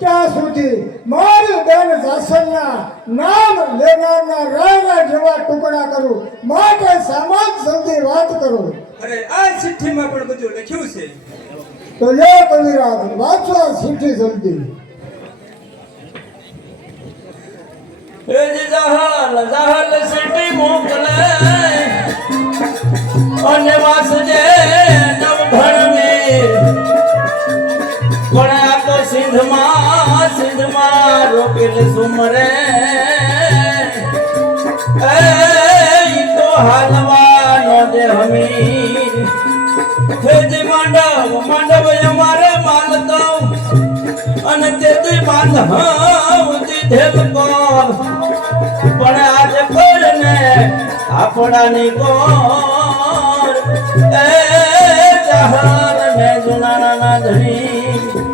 ત્યાં સુધી મારી બેન જાસરના નામ લેનારના રાયના જેવા ટુકડા કરું માટે સમાજ જલ્દી વાત કરો. અરે આ ચિઠ્ઠીમાં પણ બધું લખ્યું છે. તો લે કવિરાજ વાંચો આ ચિઠ્ઠી જલ્દી. જહલ સિટી મોકલે અને વાસજે નવધર્મી પણ આ તો સિંધમાં રોકેલ સુમરે એ તો હાલવાનો દે હમી તેજી માંડવ અમારે માનતો અને તેજી બાંધવ દીધેલ કોણ પણ આજે કોઈને આપણાની કોણ એ જહાન ને જુનાના ધણી